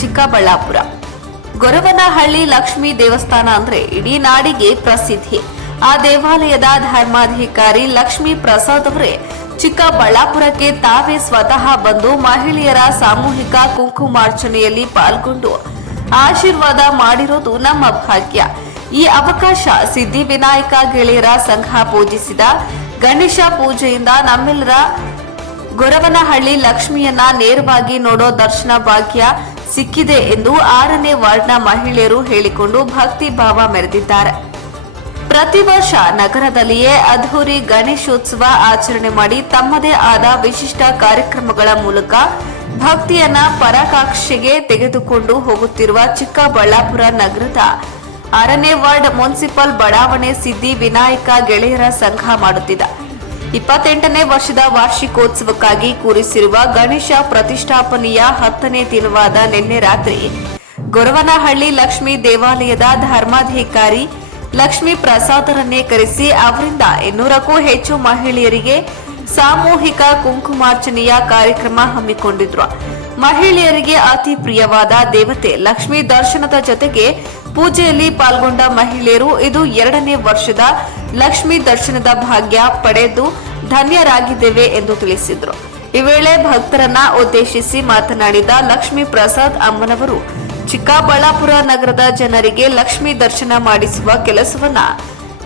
ಚಿಕ್ಕಬಳ್ಳಾಪುರ. ಗೊರವನಹಳ್ಳಿ ಲಕ್ಷ್ಮೀ ದೇವಸ್ಥಾನ ಅಂದ್ರೆ ಇಡೀ ನಾಡಿಗೆ ಪ್ರಸಿದ್ಧಿ. ಆ ದೇವಾಲಯದ ಧರ್ಮಾಧಿಕಾರಿ ಲಕ್ಷ್ಮೀ ಪ್ರಸಾದ್ ಅವರೇ ಚಿಕ್ಕಬಳ್ಳಾಪುರಕ್ಕೆ ತಾವೇ ಸ್ವತಃ ಬಂದು ಮಹಿಳೆಯರ ಸಾಮೂಹಿಕ ಕುಂಕುಮಾರ್ಚನೆಯಲ್ಲಿ ಪಾಲ್ಗೊಂಡು ಆಶೀರ್ವಾದ ಮಾಡಿರೋದು ನಮ್ಮ ಭಾಗ್ಯ. ಈ ಅವಕಾಶ ಸಿದ್ಧಿವಿನಾಯಕ ಗೆಳೆಯರ ಸಂಘ ಪೂಜಿಸಿದ ಗಣೇಶ ಪೂಜೆಯಿಂದ ನಮ್ಮೆಲ್ಲರ ಗೊರವನಹಳ್ಳಿ ಲಕ್ಷ್ಮಿಯನ್ನ ನೇರವಾಗಿ ನೋಡೋ ದರ್ಶನ ಭಾಗ್ಯ ಸಿಕ್ಕಿದೆ ಎಂದು ಆರನೇ ವಾರ್ಡ್ನ ಮಹಿಳೆಯರು ಹೇಳಿಕೊಂಡು ಭಕ್ತಿ ಭಾವ ಮೆರೆದಿದ್ದಾರೆ. ಪ್ರತಿ ವರ್ಷ ನಗರದಲ್ಲಿಯೇ ಅದ್ಧೂರಿ ಗಣೇಶೋತ್ಸವ ಆಚರಣೆ ಮಾಡಿ ತಮ್ಮದೇ ಆದ ವಿಶಿಷ್ಟ ಕಾರ್ಯಕ್ರಮಗಳ ಮೂಲಕ ಭಕ್ತಿಯನ್ನ ಪರಾಕಾಕ್ಷೆಗೆ ತೆಗೆದುಕೊಂಡು ಹೋಗುತ್ತಿರುವ ಚಿಕ್ಕಬಳ್ಳಾಪುರ ನಗರದ ಆರನೇ ವಾರ್ಡ್ ಮುನ್ಸಿಪಲ್ ಬಡಾವಣೆ ಸಿದ್ದಿ ವಿನಾಯಕ ಗೆಳೆಯರ ಸಂಘ ಮಾಡುತ್ತಿದೆ. ಇಪ್ಪತ್ತೆಂಟನೇ ವರ್ಷದ ವಾರ್ಷಿಕೋತ್ಸವಕ್ಕಾಗಿ ಕೂರಿಸಿರುವ ಗಣೇಶ ಪ್ರತಿಷ್ಠಾಪನೆಯ ಹತ್ತನೇ ದಿನವಾದ ನಿನ್ನೆ ರಾತ್ರಿ ಗೊರವನಹಳ್ಳಿ ಲಕ್ಷ್ಮೀ ದೇವಾಲಯದ ಧರ್ಮಾಧಿಕಾರಿ ಲಕ್ಷ್ಮೀ ಪ್ರಸಾದರನ್ನೇ ಕರೆಸಿ ಅವರಿಂದ ಇನ್ನೂರಕ್ಕೂ ಹೆಚ್ಚು ಮಹಿಳೆಯರಿಗೆ ಸಾಮೂಹಿಕ ಕುಂಕುಮಾರ್ಚನೆಯ ಕಾರ್ಯಕ್ರಮ ಹಮ್ಮಿಕೊಂಡಿದ್ರು. ಮಹಿಳೆಯರಿಗೆ ಅತಿ ಪ್ರಿಯವಾದ ದೇವತೆ ಲಕ್ಷ್ಮೀ ದರ್ಶನದ ಜೊತೆಗೆ ಪೂಜೆಯಲ್ಲಿ ಪಾಲ್ಗೊಂಡ ಮಹಿಳೆಯರು ಇದು ಎರಡನೇ ವರ್ಷದ ಲಕ್ಷ್ಮೀ ದರ್ಶನದ ಭಾಗ್ಯ ಪಡೆದು ಧನ್ಯರಾಗಿದ್ದೇವೆ ಎಂದು ತಿಳಿಸಿದರು. ಈ ವೇಳೆ ಭಕ್ತರನ್ನ ಉದ್ದೇಶಿಸಿ ಮಾತನಾಡಿದ ಲಕ್ಷ್ಮೀ ಪ್ರಸಾದ್ ಅಮ್ಮನವರು, ಚಿಕ್ಕಬಳ್ಳಾಪುರ ನಗರದ ಜನರಿಗೆ ಲಕ್ಷ್ಮಿ ದರ್ಶನ ಮಾಡಿಸುವ ಕೆಲಸವನ್ನ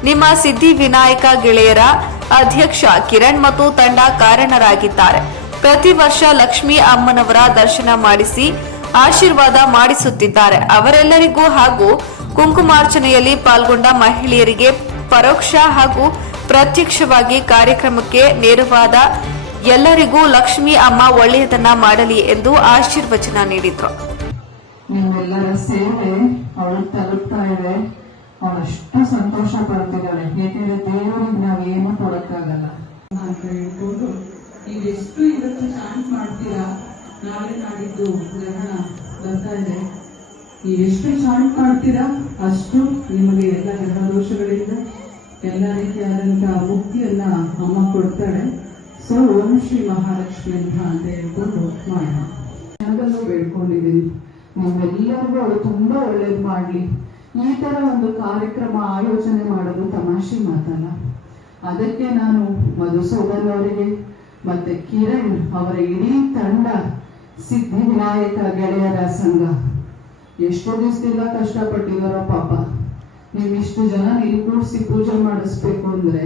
ನಿಮ್ಮ ಸಿದ್ಧಿ ವಿನಾಯಕ ಗೆಳೆಯರ ಅಧ್ಯಕ್ಷ ಕಿರಣ್ ಮತ್ತು ತಂಡ ಕಾರಣರಾಗಿದ್ದಾರೆ. ಪ್ರತಿ ವರ್ಷ ಲಕ್ಷ್ಮಿ ಅಮ್ಮನವರ ದರ್ಶನ ಮಾಡಿಸಿ ಆಶೀರ್ವಾದ ಮಾಡಿಸುತ್ತಿದ್ದಾರೆ. ಅವರೆಲ್ಲರಿಗೂ ಹಾಗೂ ಕುಂಕುಮಾರ್ಚನೆಯಲ್ಲಿ ಪಾಲ್ಗೊಂಡ ಮಹಿಳೆಯರಿಗೆ ಪರೋಕ್ಷ ಹಾಗೂ ಪ್ರತ್ಯಕ್ಷವಾಗಿ ಕಾರ್ಯಕ್ರಮಕ್ಕೆ ನೇರವಾದ ಎಲ್ಲರಿಗೂ ಲಕ್ಷ್ಮಿ ಅಮ್ಮ ಒಳ್ಳೆಯದನ್ನ ಮಾಡಲಿ ಎಂದು ಆಶೀರ್ವಚನ ನೀಡಿದ್ರು. ನಿಮ್ಮೆಲ್ಲರ ಸೇವೆ ಅವಳು ತಲುಪ್ತಾ ಇದೆ. ಅವಳಷ್ಟು ಸಂತೋಷ ಪಡ್ತಿದ್ದಾಳೆ. ಯಾಕೆಂದ್ರೆ ದೇವರಿಗೆ ಏನು ಕೊಡಕ್ಕಾಗಲ್ಲ. ಅಂತ ಹೇಳ್ಕೊಂಡು ನೀವೆಷ್ಟು ಇವತ್ತು ಚಾನ್ಸ್ ಮಾಡ್ತೀರಾ? ನಾಳೆ ನಾಡಿದ್ದು ಗ್ರಹಣ ಬರ್ತಾ ಇದೆ. ನೀವೆಷ್ಟು ಚಾನ್ಸ್ ಮಾಡ್ತೀರಾ? ಅಷ್ಟು ನಿಮಗೆ ಎಲ್ಲ ಗ್ರಹ ದೋಷಗಳಿಂದ ಮಹಾಲಕ್ಷ್ಮಿ ಅಂತ ಅಂತ ಹೇಳ್ಕೊಂಡು ಮಾಡೋಣ ನನಗಲ್ಲೂ ಬೇಡ್ಕೊಂಡಿದ್ದೀನಿ ನಿಮ್ಮೆಲ್ಲರಿಗೂ ಅವಳು ತುಂಬಾ ಒಳ್ಳೇದು ಮಾಡ್ಲಿ ಈ ತರ ಒಂದು ಕಾರ್ಯಕ್ರಮ ಆಯೋಜನೆ ಮಾಡೋದು ತಮಾಷೆ ಮಾತಲ್ಲ ಅದಕ್ಕೆ ನಾನು ಮಧುಸೂದನ್ ಅವರಿಗೆ ಮತ್ತೆ ಕಿರಣ್ ಅವರ ಇಡೀ ತಂಡ ಸಿದ್ಧಿವಿನಾಯಕ ಗೆಳೆಯರ ಸಂಘ ಎಷ್ಟೋ ದಿವಸದಿಂದ ಕಷ್ಟಪಟ್ಟಿದಾರೋ ಪಾಪ ನೀವು ಇಷ್ಟು ಜನ ಇಲ್ಲಿ ಕೂಡಿಸಿ ಪೂಜೆ ಮಾಡಿಸ್ಬೇಕು ಅಂದ್ರೆ